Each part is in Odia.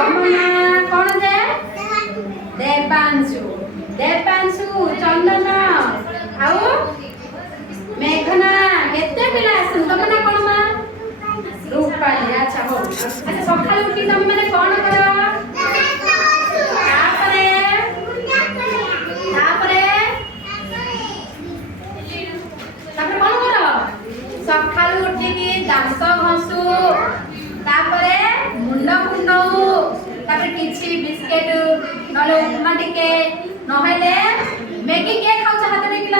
ତମ ନାଁ କଣ ଯେ? ଦେବାଂଶୁ। ଦେବାଂଶୁ, ଚନ୍ଦନ ଆଉ ମେଘନା। କେତେ ପିଲା ଆସନ୍ତି? ତମ ନାଁ କଣ ମା? ରୂପାଲି। ଆଚ୍ଛା ହଉ। ଆଚ୍ଛା ସକାଳୁ ଉଠି ତମେ ମାନେ କଣ କର? ତାପରେ ତାପରେ ତାପରେ କଣ କର? ସକାଳୁ ଉଠିକି ଦାନ୍ତ ଘଷୁ, ତାପରେ ମୁଣ୍ଡ କୁଣ୍ଡଉ, ତାପରେ କିଛି ବିସ୍କେଟ ନହେଲେ ଉପମା ଟିକେ ନହେଲେ ମ୍ୟାଗି। କିଏ ଖାଉଛ ହାତ ଟେକିଲ?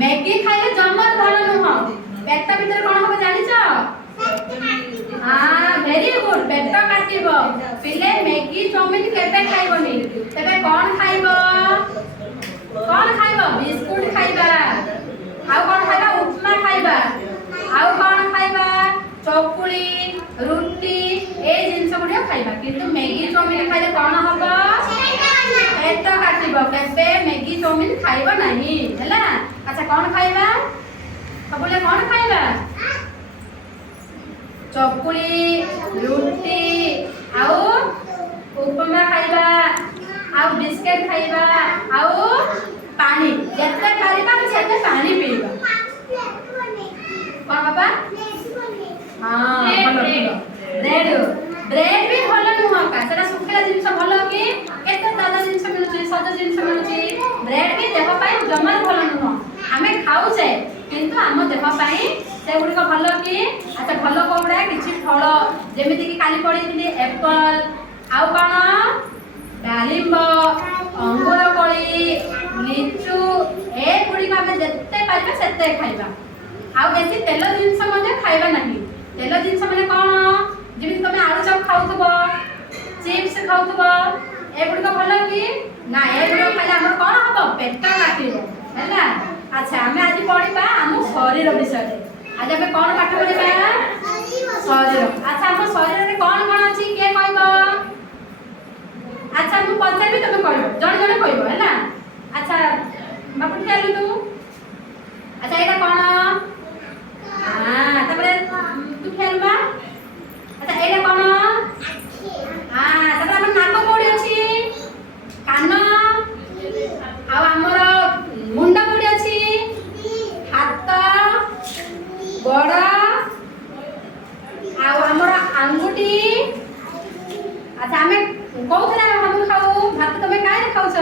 ମ୍ୟାଗି ଖାଇଲେ ଜମା ଭଲ ନୁହଁ। ପେଟ ଭିତରେ କଣ ହବ ଜାଣିଛ? Very good. ପେଟ କାଟିବ। ପିଲେ ମ୍ୟାଗି ଚାଉମିନ କେବେ ଖାଇବନି। ତେବେ କଣ ଖାଇବ? କଣ ଖାଇବ? ବିସ୍କୁଟ ଖାଇବା। ଆଉ କଣ ଖାଇବା? ଉପମା ଖାଇବା। ଆଉ କଣ ଖାଇବା? ଚକୁଳି, ରୁଟି, এই ଜିନିଷ ଗୁଡ଼ିକ ଖାଇବା। କିନ୍ତୁ ମ୍ୟାଗି ଚାଉମିନ ଖାଇଲେ କଣ ହବ? ପେଟ କାଟିବ। କେବେ ମ୍ୟାଗି ଚାଉମିନ ଖାଇବ ନାହିଁ ହେଲା। ଆଚ୍ଛା କଣ ଖାଇବା? ସବୁବେଳେ କଣ ଖାଇବା? ଚକୁଳି, ରୁଟି ଆଉ ଉପମା ଖାଇବା, ଆଉ ବିସ୍କେଟ ଖାଇବା, ଆଉ ପାଣି। ଯେତେ ପାରିବା ସେତେ ପାଣି ପିଇବା। କଣ ବାବା? ଭଲ ଭଲ। ବ୍ରେଡ। ବ୍ରେଡ ବି ଭଲ ନୁହଁ କା। ସେଟା ଶୁଖିଲା ଜିନିଷ ଭଲ କି? କେତେ ତାଜା ଜିନିଷ ମିଳୁଛି, ସଜ ଜିନିଷ ମିଳୁଛି। ବ୍ରେଡ ବି ଦେହ ପାଇଁ ଜମା ଭଲ ନୁହଁ। ଆମେ ଖାଉଛେ କିନ୍ତୁ ଆମ ଦେହ ପାଇଁ ସେଗୁଡ଼ିକ ଭଲ କି? ଆଚ୍ଛା ଭଲ କୋଉଗୁଡ଼ା? କିଛି ଫଳ ଯେମିତି କି କାଲି ପଢିଥିଲି ଏପଲ, ଆଉ କଣ ଡାଳିମ୍ବ, ଅଙ୍ଗୁର କୋଳି, ଲିଚୁ, ଏଗୁଡ଼ିକ ଆମେ ଯେତେ ପାରିବା ସେତେ ଖାଇବା। ଆଉ ବେଶୀ ତେଲ ଜିନିଷ ମଧ୍ୟ ଖାଇବା ନାହିଁ। ତେଲ ଜିନିଷ ମାନେ କଣ? ଯେମିତି ତମେ ଆଳୁ ଚପ୍ ଖାଉଥିବ, ଚିପ୍ସ ଖାଉଥିବ, ଏଗୁଡ଼ିକ ଭଲ କି? ନା, ଏଗୁଡ଼ିକ ଖାଇଲେ ଆମର କଣ ହବ? ପେଟ କାଟିବ ହେଲା। ଆଚ୍ଛା ଆମେ ଆଜି ପଢିବା ଆମ ଶରୀର ବିଷୟରେ। ଆଜି ଆମେ କଣ ପାଠ ପଢିବା? ଶରୀର। ଆଚ୍ଛା ଆମ ଶରୀରରେ କଣ କଣ ଅଛି କିଏ କହିବ? ଆଚ୍ଛା ମୁଁ ପଚାରିବି ତମେ କହିବ। ଜଣେ ଜଣେ କହିବ ହେଲା। ଆଚ୍ଛା ବାବୁ ଠିଆଲୁ ତୁ। ଆଚ୍ଛା ଏଇଟା କଣ? ତାପରେ ତୁ ଠିଆଲୁ ବା। ଆଚ୍ଛା ଏଇଟା କଣ? ତାପରେ ଆମର ନାକ କୋଉଠି ଅଛି? କାନ। ଆଉ ଆମର ମୁଣ୍ଡ କୋଉଠି ଅଛି? ହାତ, ଗୋଡ଼, ଆଉ ଆମର ଆଙ୍ଗୁଠି। ଆଚ୍ଛା ଆମେ କୋଉଥିରେ ହାତ ଖାଉ? ଭାତ ତମେ କାହିଁରେ ଖାଉଛ?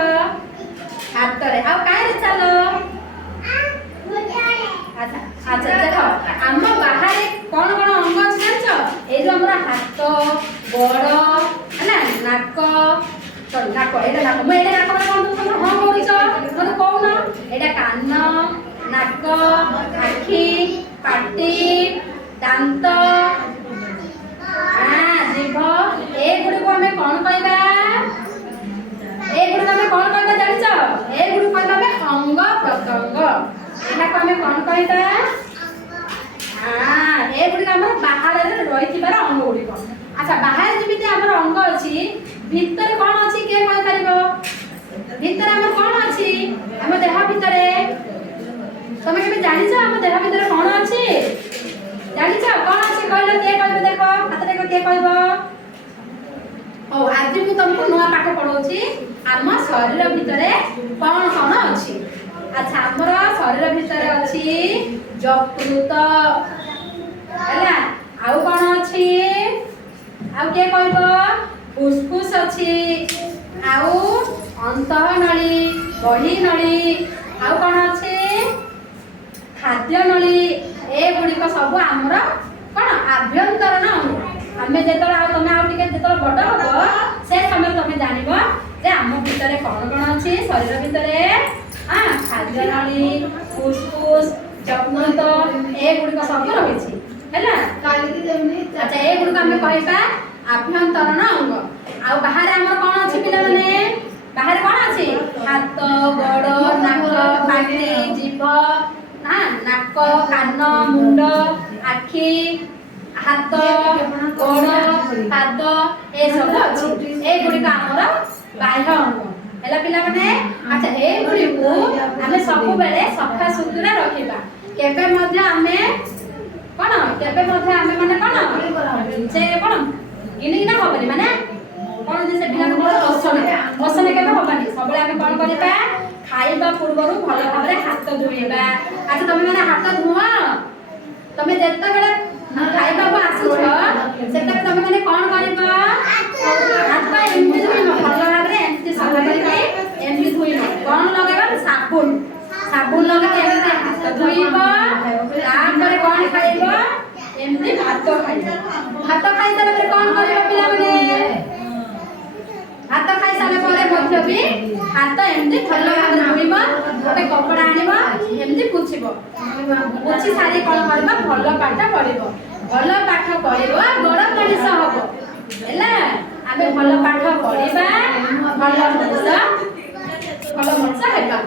ହାତରେ। ଆଉ କାହିଁରେ ଚାଲ? ଆଚ୍ଛା ଆଚ୍ଛା ଦେଖ ଆମ ବାହାରେ କଣ କଣ ଅଙ୍ଗ ଅଛି ଜାଣିଛ? ଏଇ ଯୋଉ ଆମର ହାତ, ଗୋଡ଼ ହେଲା, ନାକ। ନାକ, ଏଇଟା ନାକ। ମୁଁ ଏଇଟା ନାକ ମାନେ କଣ ତମେ ହଁ କରୁଛ? ମତେ କହୁନ। ଏଇଟା କାନ, ନାକ, ଆଖି, ପାଟି, ଦାନ୍ତ, ଜିଭ। ଏଗୁଡ଼ିକୁ ଆମେ କଣ କହିବା? ଏଗୁଡ଼ିକୁ ଆମେ କଣ କହିବା ଜାଣିଛ? ଏଗୁଡ଼ିକୁ କହିବା ଆମେ ଅଙ୍ଗ ପ୍ରତ୍ୟଙ୍ଗ। ଏଟାକୁ ଆମେ କଣ କହିବା? ଏଗୁଡ଼ିକ ଆମର ବାହାରରେ ରହିଥିବାର ଅଙ୍ଗ ଗୁଡ଼ିକ। ଆଚ୍ଛା ବାହାରେ ଯେମିତି ଆମର ଅଙ୍ଗ ଅଛି, ଭିତରେ କଣ ଅଛି କିଏ କହିପାରିବ? ଭିତରେ ଆମର କଣ ଅଛି? ଆମ ଦେହ ଭିତରେ ତମେ କେବେ ଜାଣିଛ ଆମ ଦେହ ଭିତରେ କଣ ଅଛି? ଜାଣିଛ କଣ ଅଛି କହିଲ? କିଏ କହିବ? ଦେଖ ହାତ ଦେଖ, କିଏ କହିବ? ହଉ ଆଜି ମୁଁ ତମକୁ ନୂଆ ପାଠ ପଢଉଛି। ଆମ ଶରୀର ଭିତରେ କଣ କଣ ଅଛି? ଆଚ୍ଛା ଆମର ଶରୀର ଭିତରେ ଅଛି ଯକୃତ ହେଲା। ଆଉ କଣ ଅଛି? ଆଉ କିଏ କହିବ? ଫୁସଫୁସ ଅଛି, ଆଉ ଅନ୍ତଃନଳୀ, ବହିନଳୀ, ଆଉ କଣ ଅଛି? ଖାଦ୍ୟ ନଳୀ। ଏଗୁଡ଼ିକ ସବୁ ଆମର କଣ? ଆଭ୍ୟନ୍ତରୀଣ ଅଙ୍ଗ। ଆମେ ଯେତେବେଳେ ଆଉ ତମେ ଆଉ ଟିକେ ଯେତେବେଳେ ବଡ଼ ହବ ସେ ସମୟରେ ତମେ ଜାଣିବ ଯେ ଆମ ଭିତରେ କଣ କଣ ଅଛି। ଶରୀର ଭିତରେ ଖାଦ୍ୟ ନଳୀ, ଫୁସଫୁସ, ଯକୃତ, ଏଗୁଡ଼ିକ ସବୁ ରହିଛି ହେଲା। ଆଚ୍ଛା ଏଗୁଡ଼ିକ ଆମେ କହିବା ଆଭ୍ୟନ୍ତରୀଣ ଅଙ୍ଗ। ଆଉ ବାହାରେ ଆମର କଣ ଅଛି ପିଲାମାନେ? ବାହାରେ କଣ ଅଛି? ହାତ, ଗୋଡ଼, ନାକ, ପାଟି, ଜିଭ, ନାକ, କାନ, ମୁଣ୍ଡ, ଆଖି, ହାତ, ଗୋଡ଼, ପାଦ ଏସବୁ ଅଛି। ଏଗୁଡ଼ିକ ଆମର ବାହ୍ୟ ଅଙ୍ଗ ହେଲା ପିଲାମାନେ। ଆଚ୍ଛା ଏଗୁଡ଼ିକୁ ଆମେ ସବୁବେଳେ ସଫା ସୁତୁରା ରଖିବା। କେବେ ମଧ୍ୟ ଆମେ କଣ? କେବେ ମଧ୍ୟ ଆମେ ମାନେ କଣ? ସେ କଣ ଗିନିକିନା ହବନି ମାନେ କଣ ଯେ ସେ ପିଲାକୁ ବଡ଼ ଅସନା କେବେ ହବନି। ସବୁବେଳେ ଆମେ କଣ କରିବା ଖାଇବା ପୂର୍ବରୁ ଭଲ ଭାବରେ ହାତ ଧୋଇବା। ଆଚ୍ଛା ତମେ ମାନେ ହାତ ଧୁଅ? ତମେ ଯେତେବେଳେ ଖାଇବାକୁ ଆସୁଛ ସେତେବେଳେ ତମେ ମାନେ କଣ କରିବ ହାତ ଏମିତି ଧୋଇବ ଭଲ ଭାବରେ ଏମିତି ସଫା କରିକି ଏମିତି ଧୋଇବ। କଣ ଲଗେଇବ ସାବୁନ ଲଗେଇକି ଏମିତି ହାତ ଧୋଇବ। ତାପରେ କଣ ଖାଇବ ଏମିତି ଭାତ ଖାଇବ। ଭାତ ଖାଇସାରିଲା ପରେ କଣ କରିବ ପିଲାମାନେ ଭାତ ଖାଇସାରିଲା ପରେ ମଧ୍ୟ ବି ହାତ ଏମିତି ଭଲ ଭାବରେ ଧୋଇବ। ଗୋଟେ କପଡ଼ା ଆଣିବ ଏମିତି ପୋଛିବ। ପୋଛି ସାରି କଣ କରିବ ଭଲ ପାଠ ପଢିବ। ଭଲ ପାଠ ପଢିବ ବଡ଼ ମଣିଷ ହବ ହେଲା। ଆମେ ଭଲ ପାଠ ପଢିବା ଭଲ ମଣିଷ ହେବା।